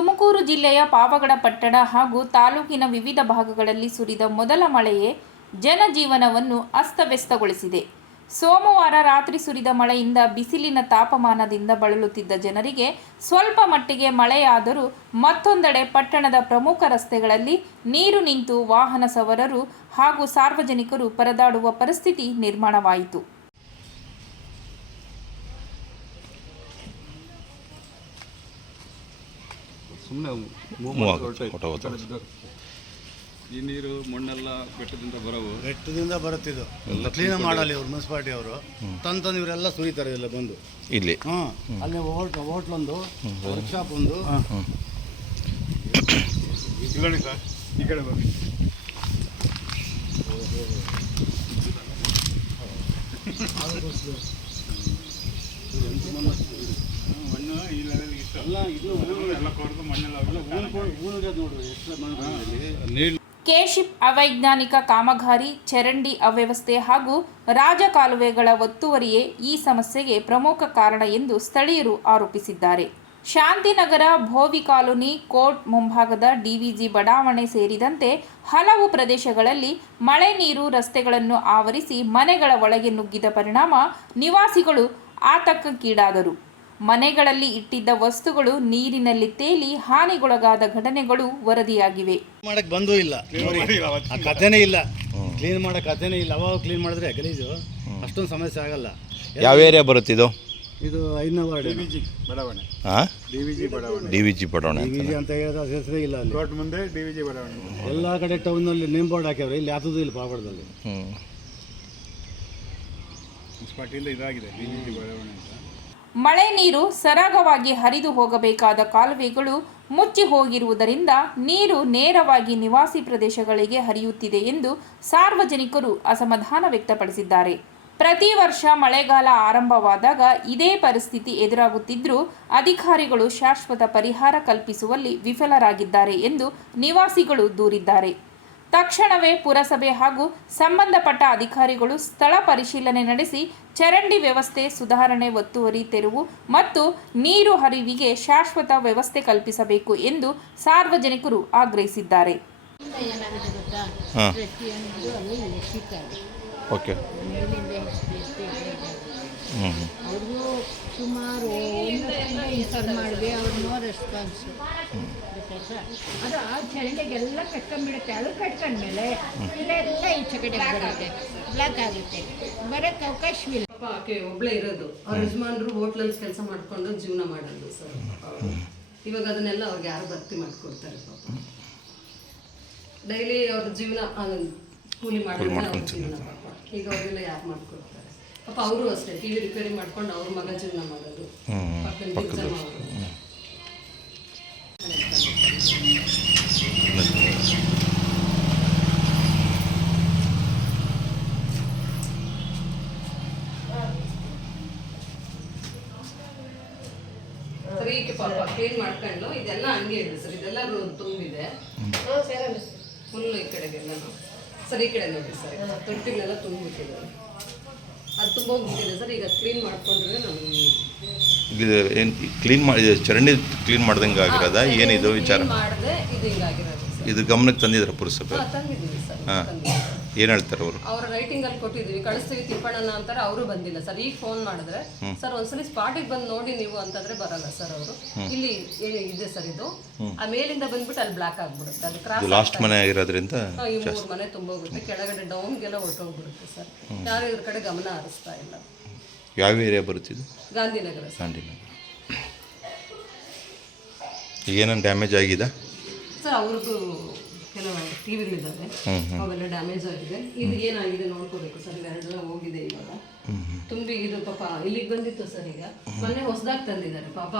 ತುಮಕೂರು ಜಿಲ್ಲೆಯ ಪಾವಗಡ ಪಟ್ಟಣ ಹಾಗೂ ತಾಲೂಕಿನ ವಿವಿಧ ಭಾಗಗಳಲ್ಲಿ ಸುರಿದ ಮೊದಲ ಮಳೆಯೇ ಜನಜೀವನವನ್ನು ಅಸ್ತವ್ಯಸ್ತಗೊಳಿಸಿದೆ. ಸೋಮವಾರ ರಾತ್ರಿ ಸುರಿದ ಮಳೆಯಿಂದ ಬಿಸಿಲಿನ ತಾಪಮಾನದಿಂದ ಬಳಲುತ್ತಿದ್ದ ಜನರಿಗೆ ಸ್ವಲ್ಪ ಮಟ್ಟಿಗೆ ಮಳೆಯಾದರೂ ಮತ್ತೊಂದೆಡೆ ಪಟ್ಟಣದ ಪ್ರಮುಖ ರಸ್ತೆಗಳಲ್ಲಿ ನೀರು ನಿಂತು ವಾಹನ ಸವಾರರು ಹಾಗೂ ಸಾರ್ವಜನಿಕರು ಪರದಾಡುವ ಪರಿಸ್ಥಿತಿ ನಿರ್ಮಾಣವಾಯಿತು. ಈ ನೀರು ಮಣ್ಣೆಲ್ಲ ಬೆಟ್ಟದಿಂದ ಬರುತ್ತಿದ್ದು ಕ್ಲೀನ್ ಮಾಡಲಿ ಇವರು ಮುನ್ಸಿಪಾಲಿಟಿ ಅವರು ತಂದು ಇವರೆಲ್ಲ ಸುರಿತಾರೆ ಇಲ್ಲ ಬಂದು ಇಲ್ಲಿ ಅಲ್ಲಿ ಹೋಟ್ಲೊಂದು ವರ್ಕ್ಶಾಪ್ ಒಂದು ಈ ಕಡೆ ಬನ್ನಿ. ಮಣ್ಣು ಈ ಲೆವೆಲ್ ಕೆಶಿಪ್ ಅವೈಜ್ಞಾನಿಕ ಕಾಮಗಾರಿ, ಚರಂಡಿ ಅವ್ಯವಸ್ಥೆ ಹಾಗೂ ರಾಜಕಾಲುವೆಗಳ ಒತ್ತುವರಿಯೇ ಈ ಸಮಸ್ಯೆಗೆ ಪ್ರಮುಖ ಕಾರಣ ಎಂದು ಸ್ಥಳೀಯರು ಆರೋಪಿಸಿದ್ದಾರೆ. ಶಾಂತಿನಗರ, ಭೋವಿ ಕಾಲೋನಿ, ಕೋರ್ಟ್ ಮುಂಭಾಗದ ಡಿವಿಜಿ ಬಡಾವಣೆ ಸೇರಿದಂತೆ ಹಲವು ಪ್ರದೇಶಗಳಲ್ಲಿ ಮಳೆ ನೀರು ರಸ್ತೆಗಳನ್ನು ಆವರಿಸಿ ಮನೆಗಳ ಒಳಗೆ ನುಗ್ಗಿದ ಪರಿಣಾಮ ನಿವಾಸಿಗಳು ಆತಂಕಕ್ಕೀಡಾದರು. ಮನೆಗಳಲ್ಲಿ ಇಟ್ಟಿದ್ದ ವಸ್ತುಗಳು ನೀರಿನಲ್ಲಿ ತೇಲಿ ಹಾನಿಗೊಳಗಾದ ಘಟನೆಗಳು ವರದಿಯಾಗಿವೆ. ಮಾಡಕ್ಕೆ ಬಂದೂ ಇಲ್ಲ, ಕಥೆನೇ ಇಲ್ಲ, ಕ್ಲೀನ್ ಮಾಡೋ ಕಥೆನೇ ಇಲ್ಲ. ಅವಾಗ ಕ್ಲೀನ್ ಮಾಡಿದ್ರೆ ಗಲೀಜು ಅಷ್ಟೊಂದು ಸಮಸ್ಯೆ ಆಗಲ್ಲ. ಯಾವ ಏರಿಯಾ ಬರುತ್ತಿದ್ದು? ಇದು 5ನೇ ವಾರ್ಡ್ ಡಿವಿಜಿ ಬಡಾವಣೆ. ಡಿವಿಜಿ ಬಡಾವಣೆ ಅಂತ ಹೇಳಿದ್ರೆ ಹೆಸರೇ ಇಲ್ಲ. ಅಲ್ಲಿ ಕೋರ್ಟ್ ಮುಂದೆ ಡಿವಿಜಿ ಬಡಾವಣೆ. ಎಲ್ಲ ಕಡೆ ಟೌನಲ್ಲಿ ನೇಮ್ ಬೋರ್ಡ್ ಹಾಕ್ಯವ್ರೆ, ಇಲ್ಲಿ ಯಾತದೂ ಇಲ್ಲ ಪಾವಗಡದಲ್ಲಿ. ಮುನ್ಸಿಪಾಲಿಟಿಯಿಂದ ಇದಾಗಿದೆ ಡಿವಿಜಿ ಬಡಾವಣೆ ಅಂತ. ಮಳೆ ನೀರು ಸರಾಗವಾಗಿ ಹರಿದು ಹೋಗಬೇಕಾದ ಕಾಲುವೆಗಳು ಮುಚ್ಚಿ ಹೋಗಿರುವುದರಿಂದ ನೀರು ನೇರವಾಗಿ ನಿವಾಸಿ ಪ್ರದೇಶಗಳಿಗೆ ಹರಿಯುತ್ತಿದೆ ಎಂದು ಸಾರ್ವಜನಿಕರು ಅಸಮಾಧಾನ ವ್ಯಕ್ತಪಡಿಸಿದ್ದಾರೆ. ಪ್ರತಿ ವರ್ಷ ಮಳೆಗಾಲ ಆರಂಭವಾದಾಗ ಇದೇ ಪರಿಸ್ಥಿತಿ ಎದುರಾಗುತ್ತಿದ್ದರೂ ಅಧಿಕಾರಿಗಳು ಶಾಶ್ವತ ಪರಿಹಾರ ಕಲ್ಪಿಸುವಲ್ಲಿ ವಿಫಲರಾಗಿದ್ದಾರೆ ಎಂದು ನಿವಾಸಿಗಳು ದೂರಿದ್ದಾರೆ. ತಕ್ಷಣವೇ ಪುರಸಭೆ ಹಾಗೂ ಸಂಬಂಧಪಟ್ಟ ಅಧಿಕಾರಿಗಳು ಸ್ಥಳ ಪರಿಶೀಲನೆ ನಡೆಸಿ ಚರಂಡಿ ವ್ಯವಸ್ಥೆ ಸುಧಾರಣೆ, ಒತ್ತುವರಿ ತೆರವು ಮತ್ತು ನೀರು ಹರಿವಿಗೆ ಶಾಶ್ವತ ವ್ಯವಸ್ಥೆ ಕಲ್ಪಿಸಬೇಕು ಎಂದು ಸಾರ್ವಜನಿಕರು ಆಗ್ರಹಿಸಿದ್ದಾರೆ. ಸುಮಾರು ಇನ್ಫಾರ್ಮ್ ಮಾಡಿದೆ, ಅವ್ರು ನೋ ರೆಸ್ಪಾನ್ಸು. ಅದು ಆ ಚರಂಡಿಗೆಲ್ಲ ಕಟ್ಕೊಂಡ್ಬಿಡುತ್ತೆ. ಅದು ಕಟ್ಕೊಂಡ್ಮೇಲೆ ಇಲ್ಲೆಲ್ಲ ಈಚೆ ಕಡೆ ಬರುತ್ತೆ, ಬ್ಲಾಕ್ ಆಗುತ್ತೆ, ಬರೋಕ್ಕೆ ಅವಕಾಶವಿಲ್ಲ. ಪಾಪ ಆಕೆ ಒಬ್ಬಳೇ ಇರೋದು. ಅವ್ರ ಯಜಮಾನ್ರು ಹೋಟ್ಲಲ್ಲಿ ಕೆಲಸ ಮಾಡ್ಕೊಂಡು ಜೀವನ ಮಾಡೋದು ಸರ್. ಇವಾಗ ಅದನ್ನೆಲ್ಲ ಅವ್ರಿಗೆ ಯಾರು ಭರ್ತಿ ಮಾಡಿಕೊಡ್ತಾರೆ ಪಾಪ. ಡೈಲಿ ಅವ್ರ ಜೀವನ ಕೂಲಿ ಮಾಡಿದ್ರೆ ಅವ್ರ ಜೀವನ ಪಾಪ. ಈಗ ಅವ್ರಿಗೆಲ್ಲ ಯಾರು ಮಾಡಿಕೊಡ್ತಾರೆ ಪಾಪ. ಅವರು ಅಷ್ಟೇ ಟಿವಿ ರಿಪೇರಿ ಮಾಡ್ಕೊಂಡು ಅವ್ರ ಮಗ ಜೀವನ ಮಾಡೋದು, ಪಕ್ಕದ ಎಕ್ಸಾಮ್ ಅವರು. ಸರಿ ಪಾಪ ಕ್ಲೀನ್ ಮಾಡ್ಕೊಂಡು ಇದೆಲ್ಲ ಹಂಗೆ ಇದೆ ಸರ್. ಇದೆಲ್ಲ ತುಂಬಿದೆ ಫುಲ್ ಈ ಕಡೆಗೆಲ್ಲ. ಸರ್ ಈ ಕಡೆ ನೋಡಿ ಸರ್, ತೊಟ್ಟಿಗಳೆಲ್ಲ ತುಂಬಿಟ್ಟಿದೆ. ಅದು ತುಂಬ ಹೋಗ್ಬಿಟ್ಟಿದೆ ಸರ್. ಈಗ ಕ್ಲೀನ್ ಮಾಡ್ಕೊಂಡ್ರೆ ನಮಗೆ ಏನು ಕ್ಲೀನ್ ಮಾಡಿ ಚರಂಡಿ ಕ್ಲೀನ್ ಮಾಡ್ದಂಗೆ ಆಗಿರೋದ ಏನಿದು ವಿಚಾರ ಮಾಡಿದೆ. ಇದು ಹಿಂಗಾಗಿರೋದು ಸರ್. ಇದು ಗಮನಕ್ಕೆ ತಂದಿದ್ರ ಪುರಸಭೆ? ತಂದಿದ್ದೀವಿ ಸರ್. ಏನು ಹೇಳ್ತಾರೆ ಅವರು? ಅವ್ರ ರೈಟಿಂಗಲ್ಲಿ ಕೊಟ್ಟಿದ್ದೀವಿ, ಕಳಿಸ್ತೀವಿ ತಿಪ್ಪಣ್ಣನ ಅಂತಾರೆ. ಅವರು ಬಂದಿಲ್ಲ ಸರ್. ಈಗ ಫೋನ್ ಮಾಡಿದ್ರೆ ಸರ್ ಒಂದ್ಸಲಿ ಸ್ಪಾಟಿಗೆ ಬಂದು ನೋಡಿ ನೀವು ಅಂತಂದ್ರೆ ಬರಲ್ಲ ಸರ್ ಅವರು. ಇಲ್ಲಿ ಇದೆ ಸರ್, ಇದು ಆ ಮೇಲಿಂದ ಬಂದ್ಬಿಟ್ಟು ಅಲ್ಲಿ ಬ್ಲಾಕ್ ಆಗ್ಬಿಡುತ್ತೆ. ಅದು ಕ್ರಾಸ್ ಲಾಸ್ಟ್ ಮನೆ ಆಗಿರೋದ್ರಿಂದ ಈ 3 ಮನೆ ತುಂಬೋಗುತ್ತೆ, ಕೆಳಗಡೆ ಡೌನ್ಗೆಲ್ಲ ಹೊರಟೋಗ್ಬಿಡುತ್ತೆ ಸರ್. ಯಾರು ಇದ್ರ ಕಡೆ ಗಮನ ಹರಿಸ್ತಾ ಇಲ್ಲ. ಯಾವ ಏರಿಯಾ ಬರುತ್ತಿದ್ದು? ಗಾಂಧಿನಗರ ಸರ್. ಗಾಂಧಿನಗರ. ಏನೇನು ಡ್ಯಾಮೇಜ್ ಆಗಿದೆ ಸರ್? ಅವ್ರದ್ದು ಕೆಲವು ಟಿವಿಗಳಿದ್ದಾವೆ, ಅವೆಲ್ಲ ಡ್ಯಾಮೇಜ್ ಆಗಿದೆ. ಇದು ಏನಾಗಿದೆ ನೋಡ್ಕೋಬೇಕು ಸರ್. ಇವೆರಡೆಲ್ಲ ಹೋಗಿದೆ ಇವಾಗ ತುಂಬಿ. ಇದು ಪಾಪ ಇಲ್ಲಿಗೆ ಬಂದಿತ್ತು ಸರ್. ಈಗ ಮೊನ್ನೆ ಹೊಸದಾಗಿ ತಂದಿದ್ದಾರೆ ಪಾಪ.